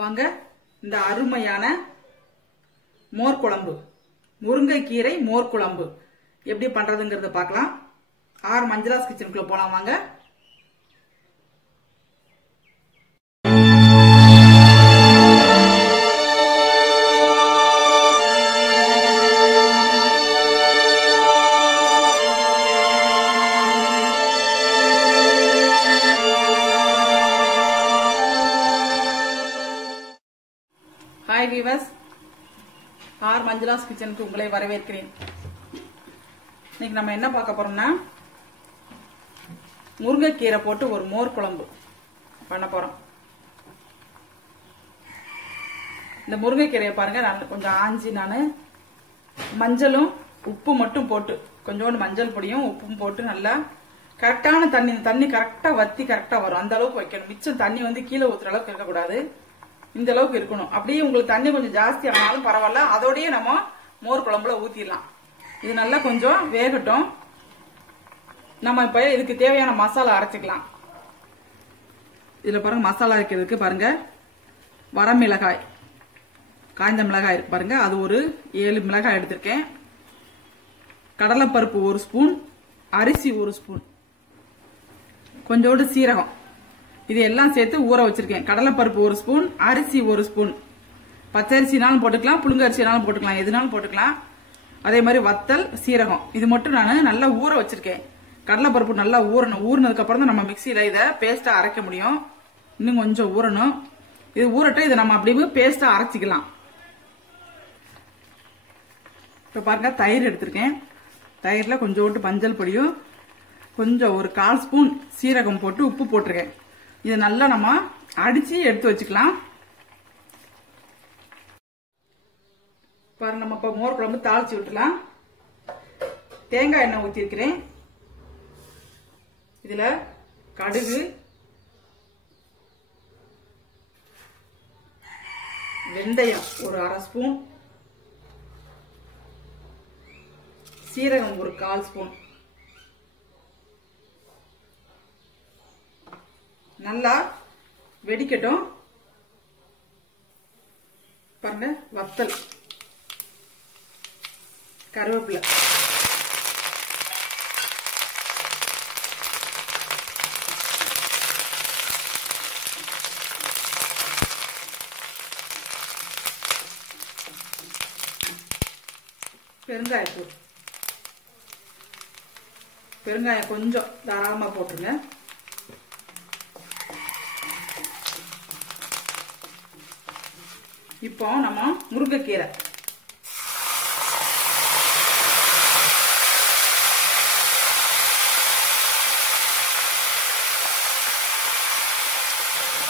வாங்க இந்த அருமையான மோர் குழம்பு முருங்கைக்கீரை மோர் குழம்பு எப்படி பண்றதுங்கிறத பார்க்கலாம். ஆர் மஞ்சளாஸ் கிச்சனுக்குள்ள போலாம் வாங்க. ஹாய் வீவர்ஸ் ஆர் மஞ்சளாஸ் கிச்சனுக்கு உங்களை வரவேற்கிறேன். இன்னைக்கு நம்ம என்ன பார்க்க போறோம்னா முருங்கைக்கீரை போட்டு ஒரு மோர் குழம்பு பண்ண போறோம். இந்த முருங்கைக்கீரையை பாருங்க நான் கொஞ்சம் ஆஞ்சி நான் மஞ்சளும் உப்பு மட்டும் போட்டு கொஞ்சோண்டு மஞ்சள் பொடியும் உப்பும் போட்டு நல்லா கரெக்டான தண்ணி தண்ணி கரெக்டா வத்தி கரெக்டா வரும். அந்த அளவுக்கு வைக்கணும். மிச்சம் தண்ணி வந்து கீழே ஊத்துற அளவுக்கு இருக்கக்கூடாது. இந்த அளவுக்கு இருக்கணும். அப்படியே உங்களுக்கு தண்ணி கொஞ்சம் ஜாஸ்தி ஆனாலும் பரவாயில்ல. அதோடயே நம்ம மோர் குழம்புல ஊத்திடலாம். இது நல்லா கொஞ்சம் வேகட்டும். நம்ம இப்ப இதுக்கு தேவையான மசாலா அரைச்சிக்கலாம். இதுல பாருங்க மசாலா வைக்கிறதுக்கு பாருங்க. வரமிளகாய் காய்ந்த மிளகாய் இருக்கு பாருங்க. அது ஒரு ஏழு மிளகாய் எடுத்திருக்கேன். கடலைப்பருப்பு ஒரு ஸ்பூன். அரிசி ஒரு ஸ்பூன். கொஞ்சோண்டு சீரகம். இது எல்லாம் சேர்த்து ஊற வச்சிருக்கேன். கடலைப்பருப்பு ஒரு ஸ்பூன் அரிசி ஒரு ஸ்பூன். பச்சரிசினாலும் போட்டுக்கலாம் புழுங்கரிசினாலும் போட்டுக்கலாம் எதுனாலும் போட்டுக்கலாம். அதே மாதிரி வத்தல் சீரகம். இது மட்டும் நான் நல்லா ஊற வச்சிருக்கேன். கடலைப்பருப்பு நல்லா ஊறணும். ஊறினதுக்கு அப்புறம் தான் நம்ம மிக்சியில இதை பேஸ்டா அரைக்க முடியும். இன்னும் கொஞ்சம் ஊறணும். இது ஊறட்டும். இதை நம்ம அப்படியே பேஸ்டா அரைச்சிக்கலாம். இப்ப பாருங்க தயிர் எடுத்திருக்கேன். தயிரில் கொஞ்சோண்டு மஞ்சள் பொடியும் கொஞ்சம் ஒரு கால் ஸ்பூன் சீரகம் போட்டு உப்பு போட்டிருக்கேன். இதை நல்லா நம்ம அடிச்சு எடுத்து வச்சுக்கலாம். பாரு நம்ம இப்ப மோர் குழம்பு தாளிச்சு விட்டுலாம் தேங்காய் எண்ணெய் ஊற்றிருக்கிறேன் இதுல கடுகு வெந்தயம் ஒரு அரை ஸ்பூன் சீரகம் ஒரு கால் ஸ்பூன். நல்லா வெடிக்கட்டும். பாருங்க வத்தல். கருவேப்பிலை. பெருங்காயத்தூள். பெருங்காயம் கொஞ்சம் தாராளமாக போட்டுருங்க. இப்போ நம்ம முருங்கைக்கீரை.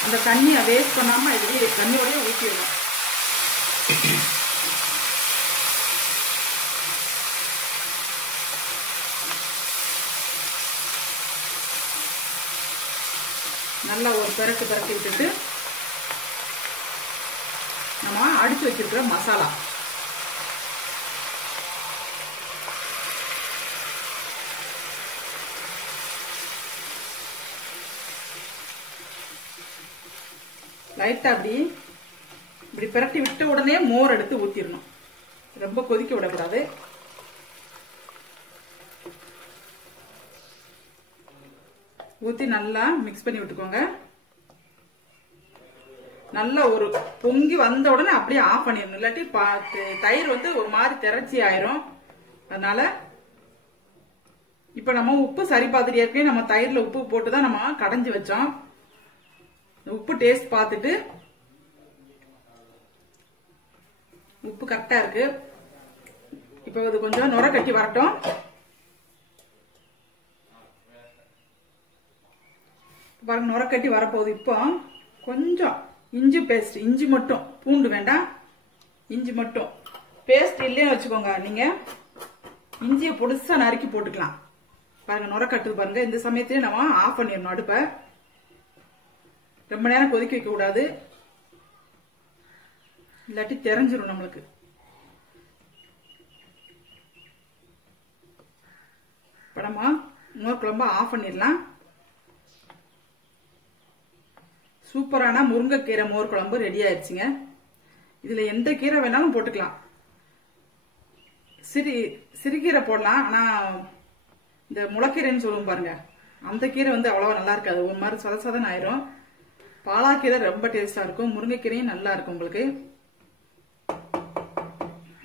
அந்த தண்ணியை வேஸ்ட் பண்ணாம இதுலயே தண்ணியோடய ஊற்றிடணும் நல்லா ஒரு பிறக்கு பிறக்கி விட்டுட்டு நம்ம அடிச்சு வச்சிருக்கிற மசாலா. லைட்டா அப்படி இப்படி பிரட்டி விட்ட உடனே மோர் எடுத்து ஊத்திடணும். ரொம்ப கொதிக்க விடக்கூடாது. ஊத்தி நல்லா மிக்ஸ் பண்ணி விட்டுக்கோங்க. நல்லா ஒரு பொங்கி வந்த உடனே அப்படியே ஆஃப் பண்ணிடணும். இல்லாட்டி தயிர் வந்து ஒரு மாதிரி திரச்சி ஆயிரும். அதனால இப்ப நம்ம உப்பு சரி பார்த்துட்டு ஏற்கனவே நம்ம தயிர்ல உப்பு போட்டு தான் நம்ம கடைஞ்சி வச்சோம். உப்பு டேஸ்ட் பார்த்துட்டு உப்பு கரெக்டா இருக்கு. இப்ப இது கொஞ்சம் நுர கட்டி வரட்டும். பாருங்க நுர கட்டி வரப்போகுது. இப்போ கொஞ்சம் இஞ்சி பேஸ்ட் இஞ்சி மட்டும். பூண்டு வேண்டாம். இஞ்சி மட்டும். பேஸ்ட் இல்லைன்னு வச்சுக்கோங்க நீங்க. இஞ்சியை பொடிசா நறுக்கி போட்டுக்கலாம். பாருங்க நுர கட்டுது பாருங்க. இந்த சமயத்திலே நம்ம ஆஃப் பண்ணிடணும் அடுப்பை. ரொம்ப நேரம் கொதிக்க வைக்க கூடாது. இல்லாட்டி தெரிஞ்சிடும் நம்மளுக்கு. படமா இன்னொரு குழம்பு ஆஃப் பண்ணிடலாம். சூப்பரான முருங்கைக்கீரை மோர் குழம்பு ரெடி ஆயிடுச்சுங்க. இதுல எந்த கீரை வேணாலும் போட்டுக்கலாம். சிறு சிறுகீரை போடலாம் ஆனா இந்த முளைக்கீரைன்னு சொல்லுவோம் பாருங்க. அந்த கீரை வந்து அவ்வளவா நல்லா இருக்காது. ஒரு மாதிரி சத சதன் ஆயிரும். பாலாக்கீரை ரொம்ப டேஸ்டா இருக்கும். முருங்கைக்கீரையும் நல்லா இருக்கும் உங்களுக்கு.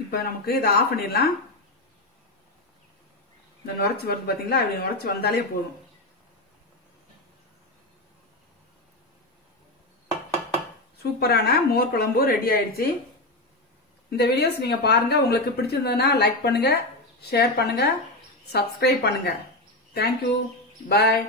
இப்ப நமக்கு இதை ஆஃப் பண்ணிடலாம். இந்த நுரைச்சி வருது பாத்தீங்களா? அப்படி நுரைச்சி வந்தாலே போதும். சூப்பரான மோர் குழம்பு ரெடி ஆயிடுச்சு. இந்த வீடியோஸ் நீங்க பாருங்க. உங்களுக்கு பிடிச்சிருந்ததுன்னா லைக் பண்ணுங்க ஷேர் பண்ணுங்க சப்ஸ்கிரைப் பண்ணுங்க. Thank you bye